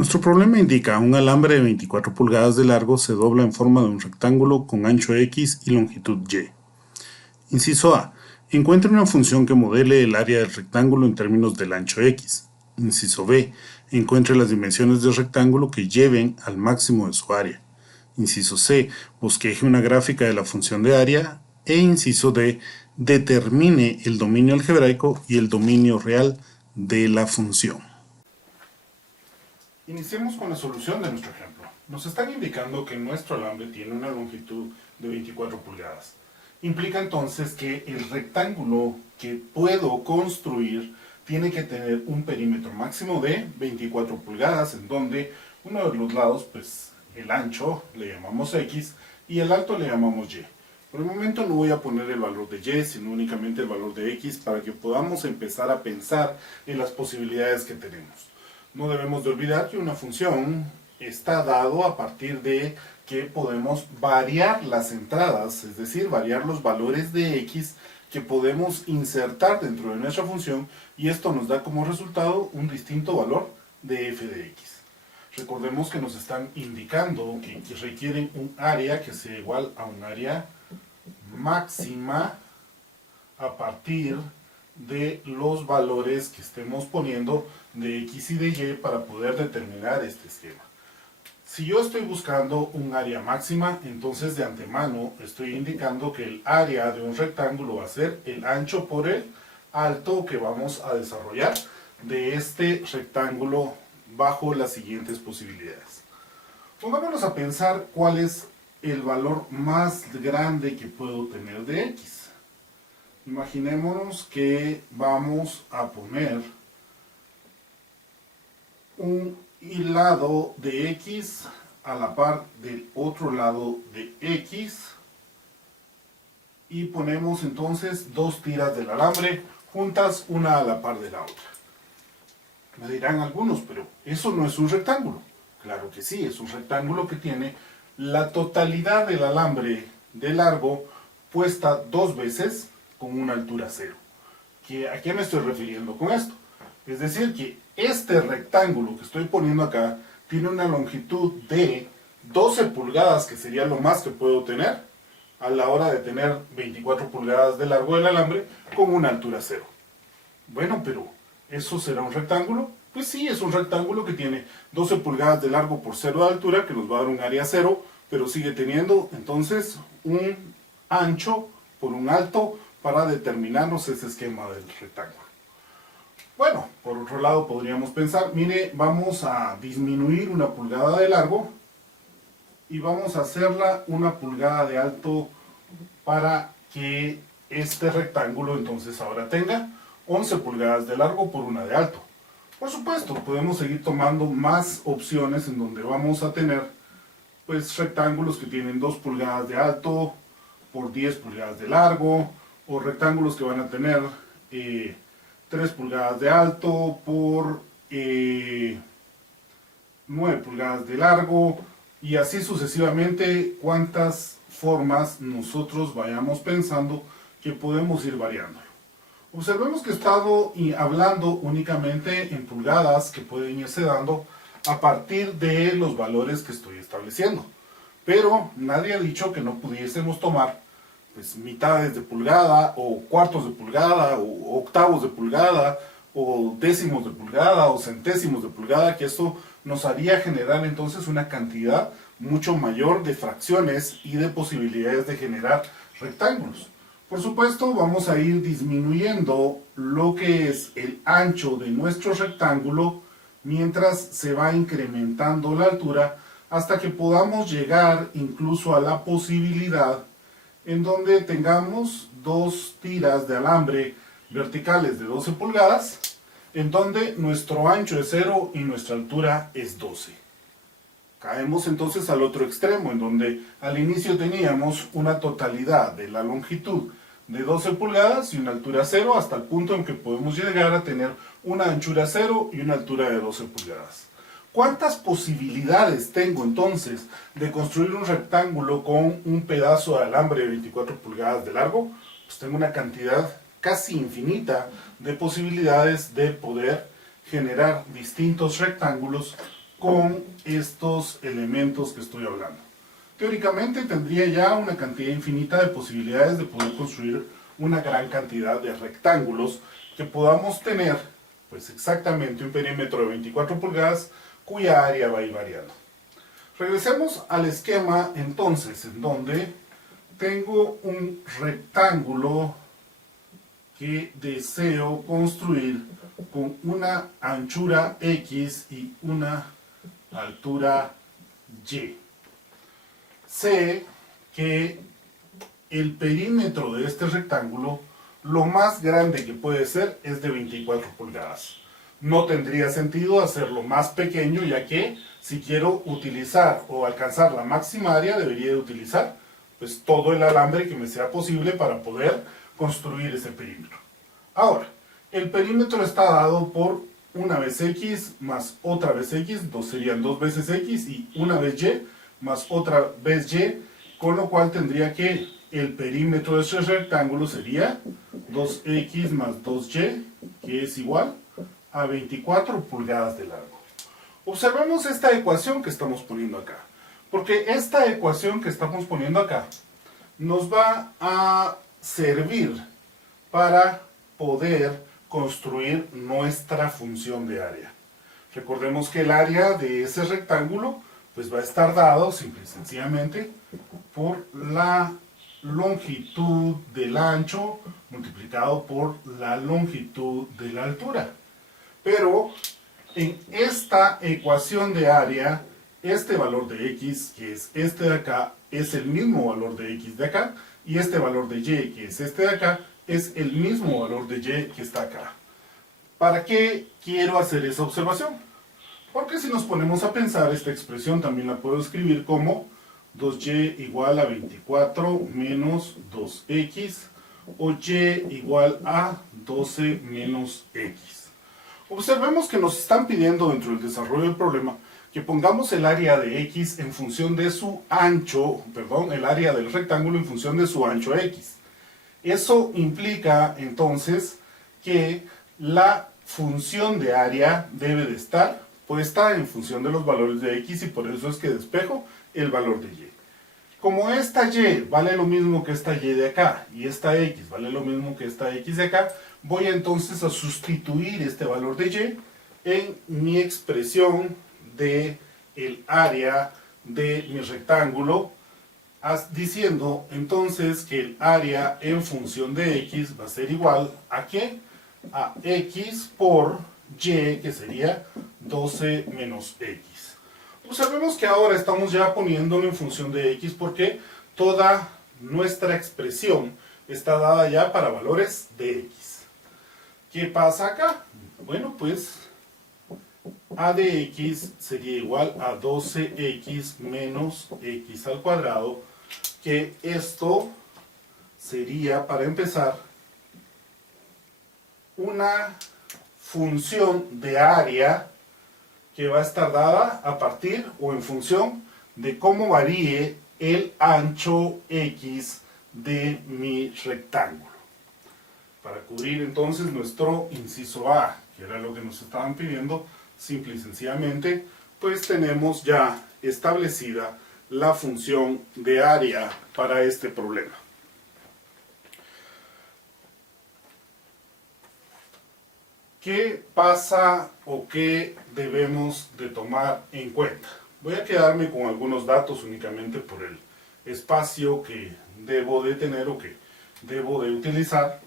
Nuestro problema indica un alambre de 24 pulgadas de largo se dobla en forma de un rectángulo con ancho X y longitud Y. Inciso A. Encuentre una función que modele el área del rectángulo en términos del ancho X. Inciso B. Encuentre las dimensiones del rectángulo que lleven al máximo de su área. Inciso C. Bosqueje una gráfica de la función de área. E inciso D. Determine el dominio algebraico y el dominio real de la función. Iniciemos con la solución de nuestro ejemplo. Nos están indicando que nuestro alambre tiene una longitud de 24 pulgadas. Implica entonces que el rectángulo que puedo construir tiene que tener un perímetro máximo de 24 pulgadas, en donde uno de los lados, pues el ancho le llamamos X y el alto le llamamos Y. Por el momento no voy a poner el valor de Y, sino únicamente el valor de X para que podamos empezar a pensar en las posibilidades que tenemos. No debemos de olvidar que una función está dado a partir de que podemos variar las entradas, es decir, variar los valores de X que podemos insertar dentro de nuestra función, y esto nos da como resultado un distinto valor de f de X. Recordemos que nos están indicando que requieren un área que sea igual a un área máxima a partir de los valores que estemos poniendo de X y de Y para poder determinar este esquema. Si yo estoy buscando un área máxima, entonces de antemano estoy indicando que el área de un rectángulo va a ser el ancho por el alto que vamos a desarrollar de este rectángulo bajo las siguientes posibilidades. Pongámonos a pensar cuál es el valor más grande que puedo tener de X. Imaginémonos que vamos a poner un lado de X a la par del otro lado de X y ponemos entonces dos tiras del alambre juntas una a la par de la otra. Me dirán algunos, pero eso no es un rectángulo. Claro que sí, es un rectángulo que tiene la totalidad del alambre de largo puesta dos veces con una altura cero. ¿A qué me estoy refiriendo con esto? Es decir, que este rectángulo que estoy poniendo acá tiene una longitud de 12 pulgadas, que sería lo más que puedo tener a la hora de tener 24 pulgadas de largo del alambre con una altura cero. Bueno, pero ¿eso será un rectángulo? Pues sí, es un rectángulo que tiene 12 pulgadas de largo por 0 de altura, que nos va a dar un área cero, pero sigue teniendo entonces un ancho por un alto para determinarnos ese esquema del rectángulo. Bueno, por otro lado podríamos pensar, mire, vamos a disminuir una pulgada de largo y vamos a hacerla una pulgada de alto para que este rectángulo entonces ahora tenga 11 pulgadas de largo por una de alto. Por supuesto, podemos seguir tomando más opciones en donde vamos a tener pues rectángulos que tienen 2 pulgadas de alto por 10 pulgadas de largo, o rectángulos que van a tener 3 pulgadas de alto por 9 pulgadas de largo, y así sucesivamente cuantas formas nosotros vayamos pensando que podemos ir variando. Observemos que he estado hablando únicamente en pulgadas que pueden irse dando a partir de los valores que estoy estableciendo. Pero nadie ha dicho que no pudiésemos tomar pues, mitades de pulgada, o cuartos de pulgada, o octavos de pulgada, o décimos de pulgada, o centésimos de pulgada, que esto nos haría generar entonces una cantidad mucho mayor de fracciones y de posibilidades de generar rectángulos. Por supuesto, vamos a ir disminuyendo lo que es el ancho de nuestro rectángulo mientras se va incrementando la altura hasta que podamos llegar incluso a la posibilidad en donde tengamos dos tiras de alambre verticales de 12 pulgadas, en donde nuestro ancho es 0 y nuestra altura es 12. Caemos entonces al otro extremo, en donde al inicio teníamos una totalidad de la longitud de 12 pulgadas y una altura 0, hasta el punto en que podemos llegar a tener una anchura 0 y una altura de 12 pulgadas. ¿Cuántas posibilidades tengo entonces de construir un rectángulo con un pedazo de alambre de 24 pulgadas de largo? Pues tengo una cantidad casi infinita de posibilidades de poder generar distintos rectángulos con estos elementos que estoy hablando. Teóricamente tendría ya una cantidad infinita de posibilidades de poder construir una gran cantidad de rectángulos que podamos tener pues exactamente un perímetro de 24 pulgadas cuya área va a ir variando. Regresemos al esquema entonces, en donde tengo un rectángulo que deseo construir con una anchura X y una altura Y. Sé que el perímetro de este rectángulo, lo más grande que puede ser es de 24 pulgadas. No tendría sentido hacerlo más pequeño, ya que si quiero utilizar o alcanzar la máxima área, debería de utilizar pues todo el alambre que me sea posible para poder construir ese perímetro. Ahora, el perímetro está dado por una vez X más otra vez X, serían dos veces X y una vez Y más otra vez Y, con lo cual tendría que el perímetro de este rectángulo sería 2X más 2Y, que es igual a 24 pulgadas de largo. Observemos esta ecuación que estamos poniendo acá, porque esta ecuación que estamos poniendo acá nos va a servir para poder construir nuestra función de área. Recordemos que el área de ese rectángulo pues va a estar dado simple y sencillamente por la longitud del ancho multiplicado por la longitud de la altura. Pero en esta ecuación de área, este valor de X, que es este de acá, es el mismo valor de X de acá, y este valor de Y, que es este de acá, es el mismo valor de Y que está acá. ¿Para qué quiero hacer esa observación? Porque si nos ponemos a pensar, esta expresión también la puedo escribir como 2Y igual a 24 menos 2X, o Y igual a 12 menos X. Observemos que nos están pidiendo dentro del desarrollo del problema que pongamos el área de X en función de su ancho, el área del rectángulo en función de su ancho X. Eso implica entonces que la función de área debe de estar puesta en función de los valores de X, y por eso es que despejo el valor de Y. Como esta Y vale lo mismo que esta Y de acá, y esta X vale lo mismo que esta X de acá, voy entonces a sustituir este valor de Y en mi expresión de el área de mi rectángulo, diciendo entonces que el área en función de X va a ser igual a ¿qué? A X por Y, que sería 12 menos X. Observemos que ahora estamos ya poniéndolo en función de X porque toda nuestra expresión está dada ya para valores de X. ¿Qué pasa acá? Bueno, pues A de X sería igual a 12X menos X al cuadrado, que esto sería, para empezar, una función de área que va a estar dada a partir o en función de cómo varíe el ancho X de mi rectángulo. Para cubrir entonces nuestro inciso A, que era lo que nos estaban pidiendo, simple y sencillamente, pues tenemos ya establecida la función de área para este problema. ¿Qué pasa o qué debemos de tomar en cuenta? Voy a quedarme con algunos datos únicamente por el espacio que debo de tener o que debo de utilizar,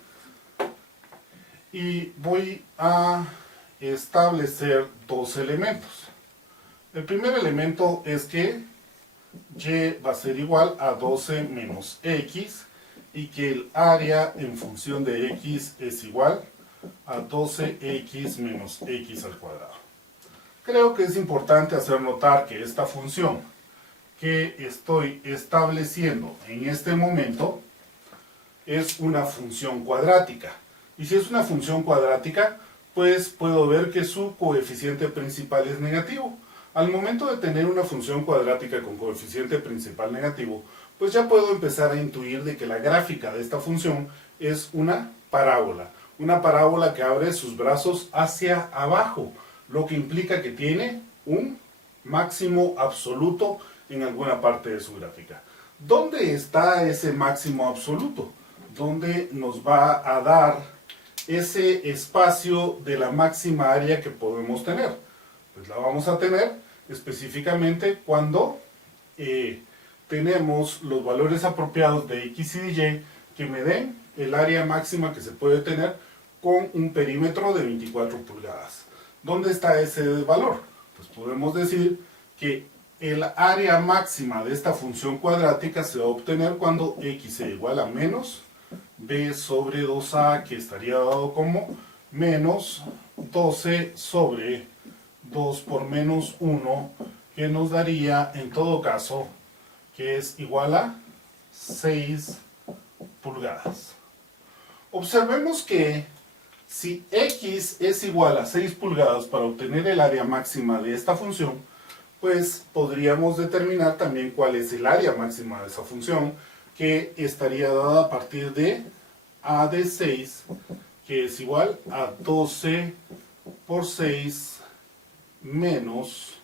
y voy a establecer dos elementos. El primer elemento es que Y va a ser igual a 12 menos X, y que el área en función de X es igual a 12X menos X al cuadrado. Creo que es importante hacer notar que esta función que estoy estableciendo en este momento es una función cuadrática. Y si es una función cuadrática, pues puedo ver que su coeficiente principal es negativo. Al momento de tener una función cuadrática con coeficiente principal negativo, pues ya puedo empezar a intuir de que la gráfica de esta función es una parábola que abre sus brazos hacia abajo, lo que implica que tiene un máximo absoluto en alguna parte de su gráfica. ¿Dónde está ese máximo absoluto? ¿Dónde nos va a dar ese espacio de la máxima área que podemos tener? Pues la vamos a tener específicamente cuando tenemos los valores apropiados de X y de Y que me den el área máxima que se puede tener con un perímetro de 24 pulgadas. ¿Dónde está ese valor? Pues podemos decir que el área máxima de esta función cuadrática se va a obtener cuando X sea igual a menos B sobre 2A, que estaría dado como menos 12 sobre 2 por menos 1, que nos daría en todo caso que es igual a 6 pulgadas. Observemos que si X es igual a 6 pulgadas para obtener el área máxima de esta función, pues podríamos determinar también cuál es el área máxima de esa función, que estaría dada a partir de A de 6, que es igual a 12 por 6 menos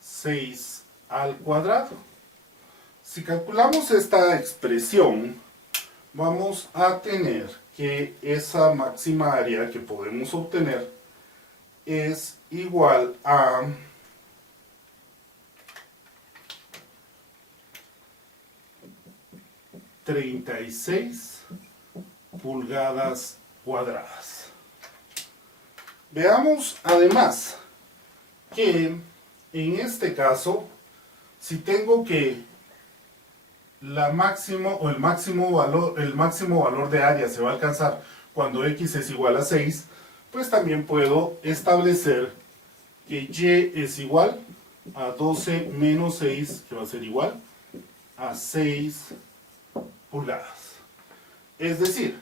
6 al cuadrado. Si calculamos esta expresión, vamos a tener que esa máxima área que podemos obtener es igual a 36 pulgadas cuadradas. Veamos además que en este caso, si tengo que el máximo valor de área se va a alcanzar cuando X es igual a 6, pues también puedo establecer que Y es igual a 12 menos 6, que va a ser igual a 6 pulgadas. Es decir,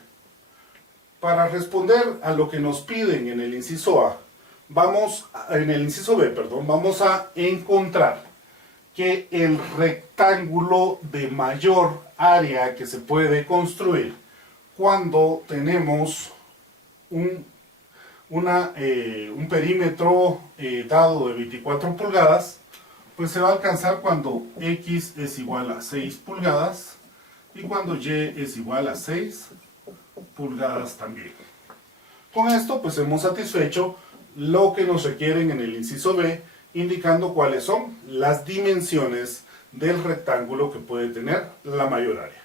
para responder a lo que nos piden en el inciso B, vamos a encontrar que el rectángulo de mayor área que se puede construir cuando tenemos un perímetro dado de 24 pulgadas, pues se va a alcanzar cuando X es igual a 6 pulgadas y cuando Y es igual a 6 pulgadas también. Con esto pues hemos satisfecho lo que nos requieren en el inciso B, indicando cuáles son las dimensiones del rectángulo que puede tener la mayor área.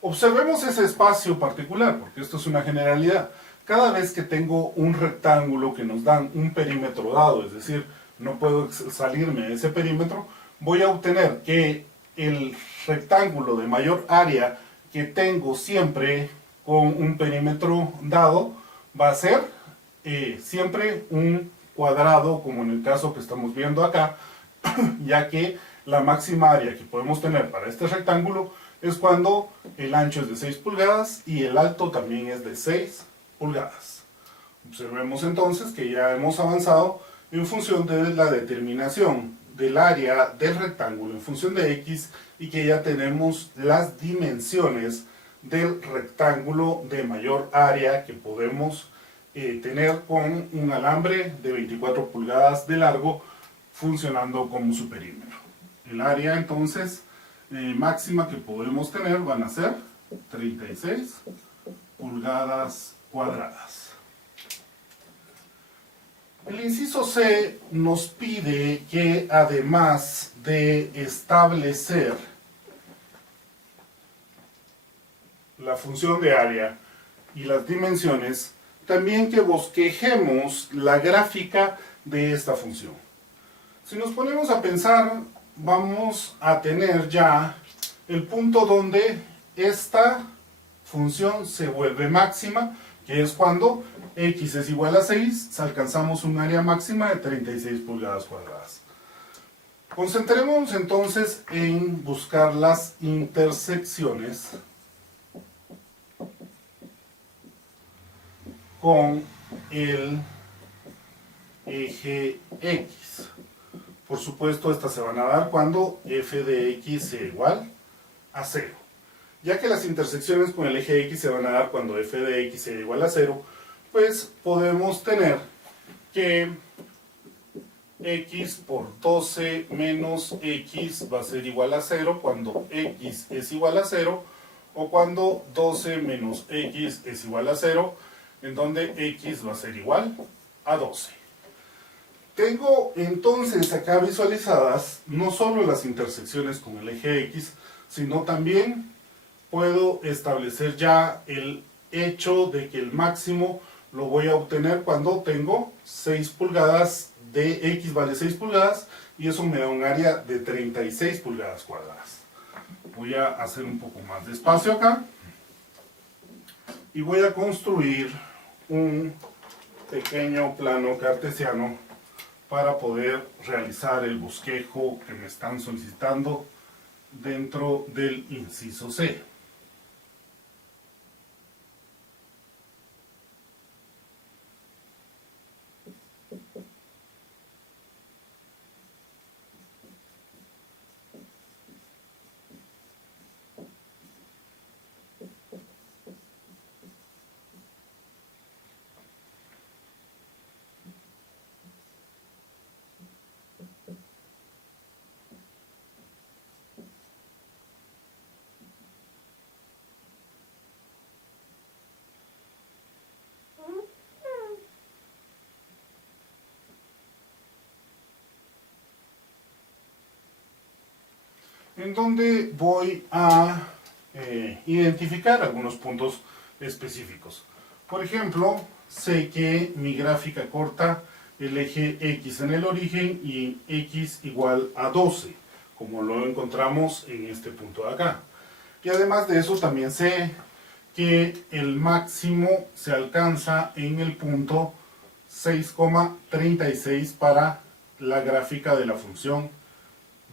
Observemos ese espacio particular, porque esto es una generalidad. Cada vez que tengo un rectángulo que nos dan un perímetro dado, es decir, no puedo salirme de ese perímetro, voy a obtener que el rectángulo de mayor área que tengo siempre con un perímetro dado va a ser siempre un cuadrado, como en el caso que estamos viendo acá, ya que la máxima área que podemos tener para este rectángulo es cuando el ancho es de 6 pulgadas y el alto también es de 6 pulgadas. Observemos entonces que ya hemos avanzado en función de la determinación del área del rectángulo en función de X y que ya tenemos las dimensiones del rectángulo de mayor área que podemos tener con un alambre de 24 pulgadas de largo funcionando como su perímetro. El área entonces máxima que podemos tener van a ser 36 pulgadas cuadradas. El inciso C nos pide que además de establecer la función de área y las dimensiones, también que bosquejemos la gráfica de esta función. Si nos ponemos a pensar, vamos a tener ya el punto donde esta función se vuelve máxima, que es cuando X es igual a 6, alcanzamos un área máxima de 36 pulgadas cuadradas. Concentremos entonces en buscar las intersecciones con el eje X. Por supuesto, estas se van a dar cuando f de x sea igual a 0. Ya que las intersecciones con el eje X se van a dar cuando f de x sea igual a 0, pues podemos tener que x por 12 menos x va a ser igual a 0 cuando x es igual a 0, o cuando 12 menos x es igual a 0, en donde x va a ser igual a 12. Tengo entonces acá visualizadas no solo las intersecciones con el eje x, sino también puedo establecer ya el hecho de que el máximo lo voy a obtener cuando tengo 6 pulgadas de x vale 6 pulgadas, y eso me da un área de 36 pulgadas cuadradas. Voy a hacer un poco más de espacio acá y voy a construir un pequeño plano cartesiano para poder realizar el bosquejo que me están solicitando dentro del inciso C. En donde voy a identificar algunos puntos específicos. Por ejemplo, sé que mi gráfica corta el eje X en el origen y X igual a 12, como lo encontramos en este punto de acá. Y además de eso también sé que el máximo se alcanza en el punto 6,36 para la gráfica de la función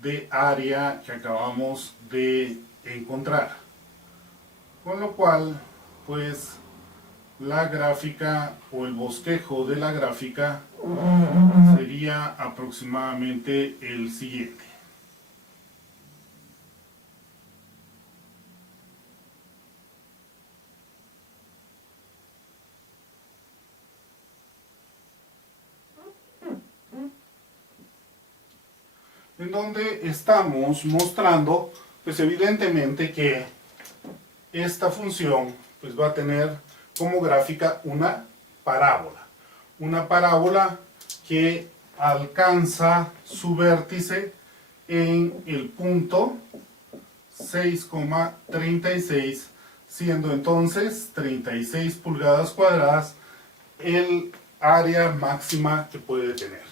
de área que acabamos de encontrar. Con lo cual, pues, la gráfica o el bosquejo de la gráfica sería aproximadamente el siguiente. En donde estamos mostrando, pues evidentemente que esta función pues va a tener como gráfica una parábola que alcanza su vértice en el punto 6,36, siendo entonces 36 pulgadas cuadradas el área máxima que puede tener.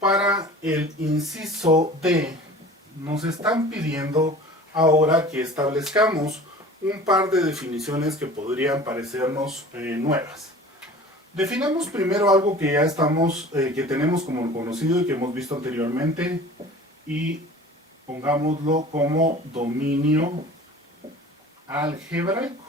Para el inciso D, nos están pidiendo ahora que establezcamos un par de definiciones que podrían parecernos nuevas. Definamos primero algo que ya que tenemos como conocido y que hemos visto anteriormente, y pongámoslo como dominio algebraico.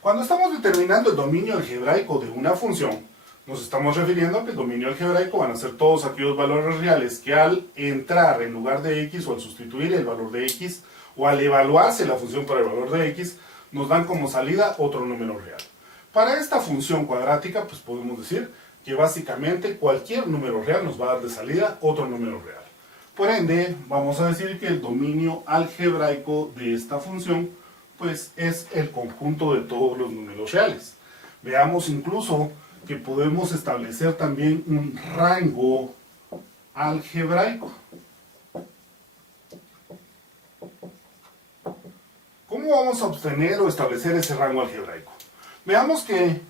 Cuando estamos determinando el dominio algebraico de una función, nos estamos refiriendo a que el dominio algebraico van a ser todos aquellos valores reales que al entrar en lugar de x o al sustituir el valor de x o al evaluarse la función por el valor de x, nos dan como salida otro número real. Para esta función cuadrática, pues podemos decir que básicamente cualquier número real nos va a dar de salida otro número real. Por ende, vamos a decir que el dominio algebraico de esta función pues es el conjunto de todos los números reales. Veamos incluso que podemos establecer también un rango algebraico. ¿Cómo vamos a obtener o establecer ese rango algebraico? Veamos que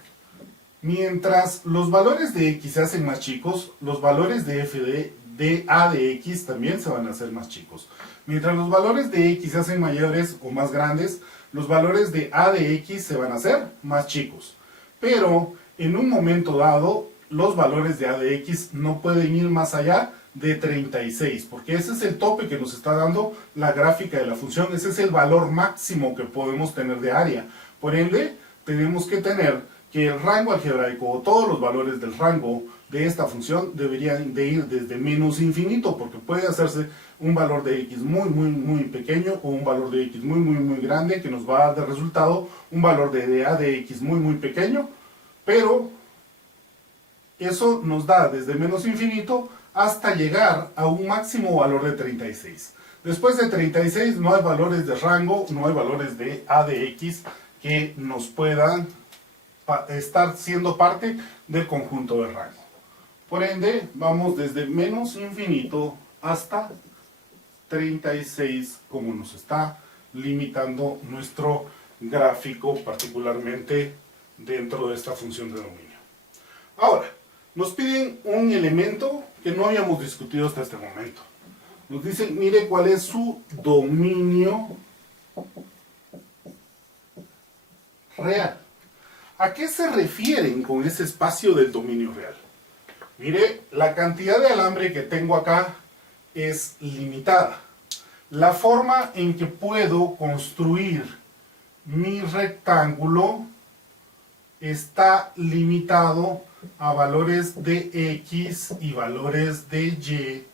mientras los valores de x se hacen más chicos, los valores de f de a de x también se van a hacer más chicos. Mientras los valores de x se hacen mayores o más grandes, los valores de a de x se van a hacer más chicos. Pero en un momento dado, los valores de a de x no pueden ir más allá de 36, porque ese es el tope que nos está dando la gráfica de la función, ese es el valor máximo que podemos tener de área. Por ende, tenemos que tener que el rango algebraico o todos los valores del rango de esta función deberían de ir desde menos infinito, porque puede hacerse un valor de x muy pequeño o un valor de x muy grande que nos va a dar de resultado un valor de a de x muy pequeño, Pero eso nos da desde menos infinito hasta llegar a un máximo valor de 36. Después de 36 no hay valores de rango, no hay valores de a de x que nos puedan estar siendo parte del conjunto de rango. Por ende, vamos desde menos infinito hasta 36, como nos está limitando nuestro gráfico, particularmente dentro de esta función de dominio. Ahora, nos piden un elemento que no habíamos discutido hasta este momento. Nos dicen, mire cuál es su dominio real. ¿A qué se refieren con ese espacio del dominio real? Mire, la cantidad de alambre que tengo acá es limitada. La forma en que puedo construir mi rectángulo está limitado a valores de X y valores de Y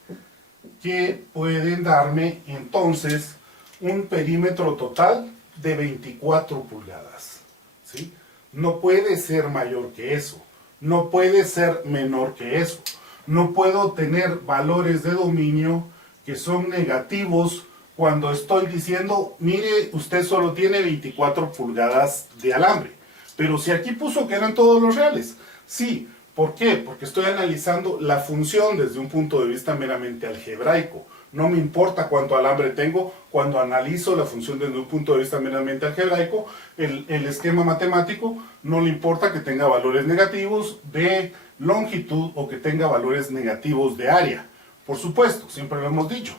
que pueden darme entonces un perímetro total de 24 pulgadas. ¿Sí? No puede ser mayor que eso, no puede ser menor que eso. No puedo tener valores de dominio que son negativos cuando estoy diciendo, mire, usted solo tiene 24 pulgadas de alambre. Pero si aquí puso que eran todos los reales. Sí, ¿por qué? Porque estoy analizando la función desde un punto de vista meramente algebraico. No me importa cuánto alambre tengo cuando analizo la función desde un punto de vista meramente algebraico. El esquema matemático no le importa que tenga valores negativos de longitud o que tenga valores negativos de área. Por supuesto, siempre lo hemos dicho,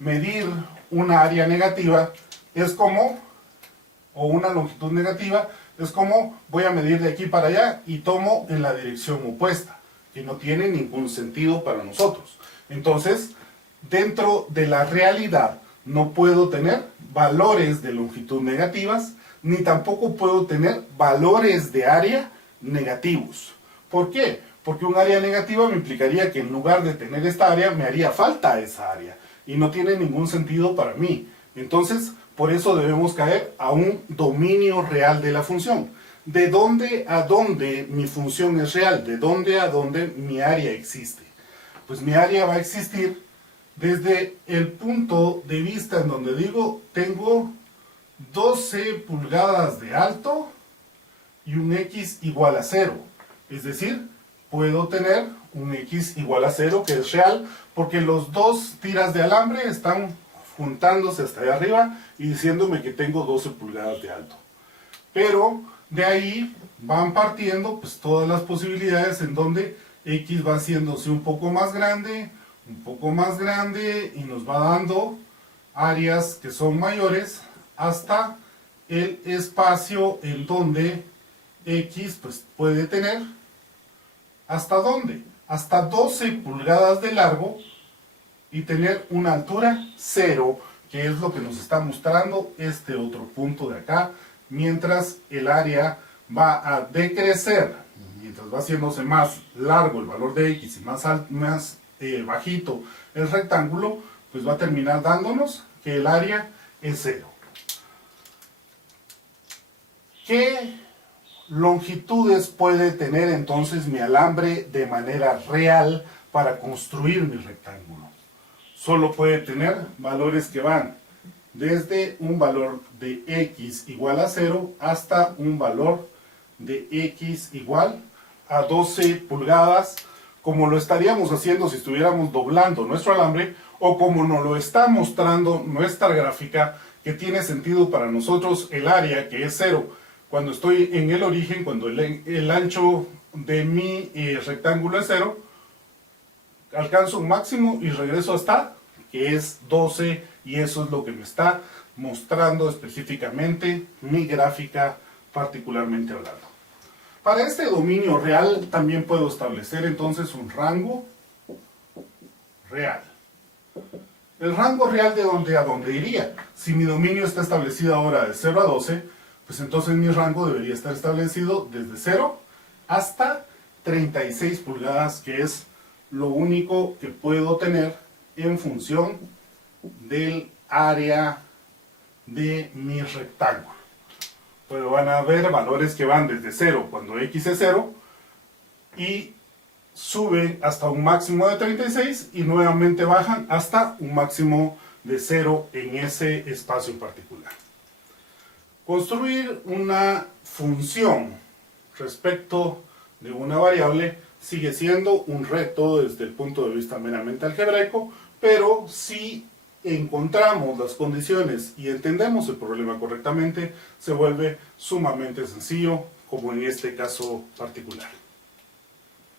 medir una área negativa es como, o una longitud negativa, es como voy a medir de aquí para allá y tomo en la dirección opuesta, que no tiene ningún sentido para nosotros. Entonces, dentro de la realidad no puedo tener valores de longitud negativas, ni tampoco puedo tener valores de área negativos. ¿Por qué? Porque un área negativa me implicaría que en lugar de tener esta área, me haría falta esa área. Y no tiene ningún sentido para mí. Entonces, por eso debemos caer a un dominio real de la función. ¿De dónde a dónde mi función es real? ¿De dónde a dónde mi área existe? Pues mi área va a existir desde el punto de vista en donde digo, tengo 12 pulgadas de alto y un x igual a 0. Es decir, puedo tener un x igual a 0 que es real porque los dos tiras de alambre están juntándose hasta allá arriba y diciéndome que tengo 12 pulgadas de alto. Pero de ahí van partiendo pues todas las posibilidades en donde x va haciéndose un poco más grande y nos va dando áreas que son mayores hasta el espacio en donde x pues puede tener ¿hasta dónde? Hasta 12 pulgadas de largo y tener una altura 0, que es lo que nos está mostrando este otro punto de acá, mientras el área va a decrecer, mientras va haciéndose más largo el valor de x y más bajito el rectángulo, pues va a terminar dándonos que el área es 0. ¿Qué longitudes puede tener entonces mi alambre de manera real para construir mi rectángulo? Solo puede tener valores que van desde un valor de x igual a 0 hasta un valor de x igual a 12 pulgadas, como lo estaríamos haciendo si estuviéramos doblando nuestro alambre, o como nos lo está mostrando nuestra gráfica, que tiene sentido para nosotros el área que es 0. Cuando estoy en el origen, cuando el ancho de mi rectángulo es 0, alcanzo un máximo y regreso hasta que es 12, y eso es lo que me está mostrando específicamente mi gráfica, particularmente hablando. Para este dominio real también puedo establecer entonces un rango real. El rango real de dónde a dónde iría. Si mi dominio está establecido ahora de 0 a 12, pues entonces mi rango debería estar establecido desde 0 hasta 36 pulgadas, que es lo único que puedo tener en función del área de mi rectángulo. Pero van a haber valores que van desde 0 cuando x es 0 y suben hasta un máximo de 36 y nuevamente bajan hasta un máximo de 0 en ese espacio particular. Construir una función respecto de una variable sigue siendo un reto desde el punto de vista meramente algebraico, pero si encontramos las condiciones y entendemos el problema correctamente, se vuelve sumamente sencillo, como en este caso particular.